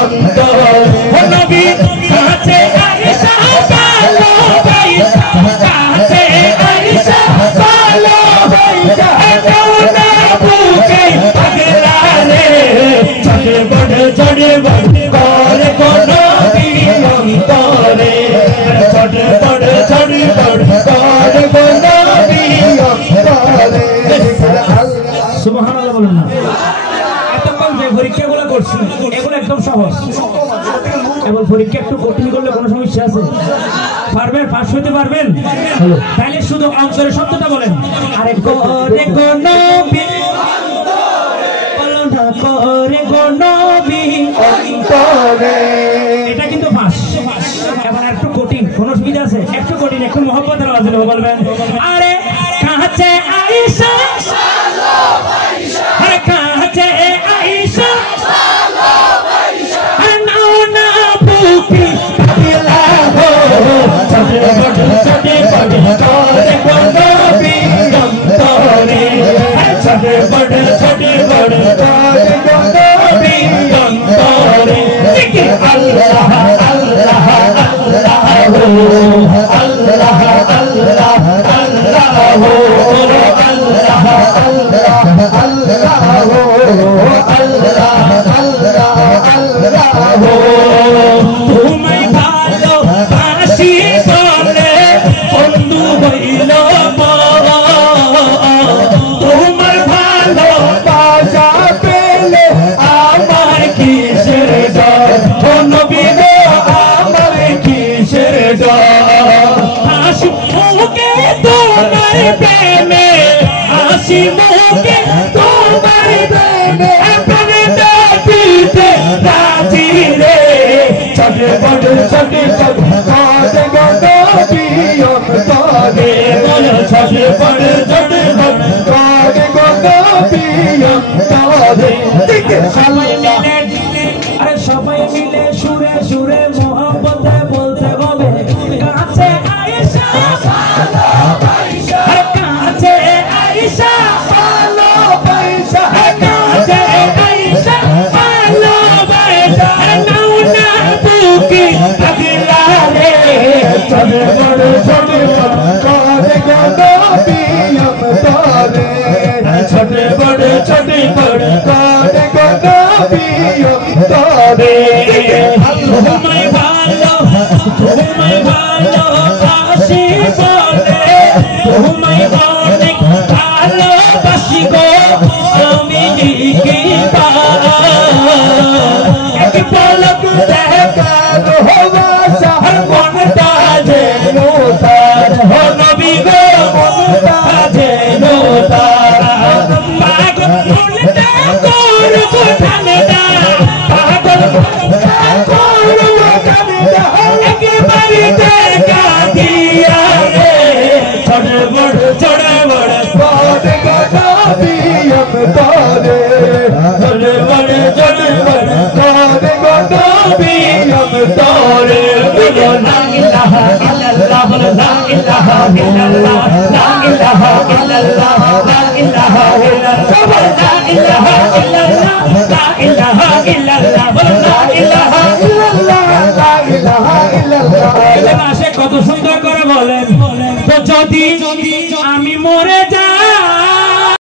অন্তর ও নবী কাছে আয়েশা ভালোবাসা কাছে আয়েশা ভালোবাসা কোনা বুকে পাগলা রে চড়ে বড় করে কোন নবী অন্তরে চড়ে বড় করে কোন নবী অন্তরে সুবহানাল্লাহ বলুন না এতক্ষণ যে পরীক্ষাগুলো করছি এগুলো একদম সহজ এবং পরীক্ষা একটু কঠিন করলে কোনো সমস্যা আছে পারবেন পাস হতে পারবেন তাহলে শুধু অন্তরের শব্দটা বলেন আরে করে কোন নবী করে কোন নবী অন্তরে এটা কিন্তু পাস এবার একটু কঠিন কোনো সুবিধা আছে একটু কঠিন একটু মহব্বতের আওয়াজে বলবেন আরে কাছে আয়েশা ভালোবাসা আরে কাছে আয়েশা ভালোবাসা নাও না বুকে পাগলা হো চড়ে বড় করে কোন নবী অন্তরে চড়ে বড় করে কোন নবী অন্তরে জিকির আল্লাহ আল্লাহ আল্লাহ আল্লাহ আল্লাহ আল্লাহ তোমায় ভালোবাসি বলে বন্ধু হইল তোমার ভালোবাসা পেলে আমার কিসের ডর ও নবী গো আমার কিসের ডর হাসি মুখে তোমার প্রেমে হাসি মুখে তোমার প্রেমে প্রেমে দিতে রাজি রে চড়ে বড় করে কোন নবী অন্তরে চড়ে বড় করে কোন নবী অন্তরে সবাই মিলে আরে সবাই মিলে সুরে সুরে মোহব্বতে বলতে হবে কাছে আয়েশা ভালোবাসা কাছে আয়েশা ভালোবাসা কাছে আয়েশা ভালোবাসা নাও না বুকে পাগলা রে চড়ে বড় করে কোন নবী অন্তরে চড়ে বড় করে কোন নবী অন্তরে তোমায় ভালোবাসি বলে তোমায় অনেক ভালোবাসি গো আমি কি এক পলক দেখা ভালোবাসা মনটা যেন তার ও নবী গো মনটা যেন তার পাগল মনটা করব ঠান্ডা পাগল মনটা করব ঠান্ডা একবারে দেখা দিয়া রে চড়ে বড় করে কোন নবী অন্তরে চড়ে বড় করে কোন নবী অন্তরে লা ইলাহা ইল্লাল্লাহ লা ইলাহা ইল্লাল্লাহ লা ইলাহা ইল্লাল্লাহ লা ইলাহা ইল্লাল্লাহ লা ইলাহা ইল্লাল্লাহ লা ইলাহা ইল্লাল্লাহ লা ইলাহা ইল্লাল্লাহ লা ইলাহা ইল্লাল্লাহ এখানে আসে কত সুন্দর করে বলেন তো যদি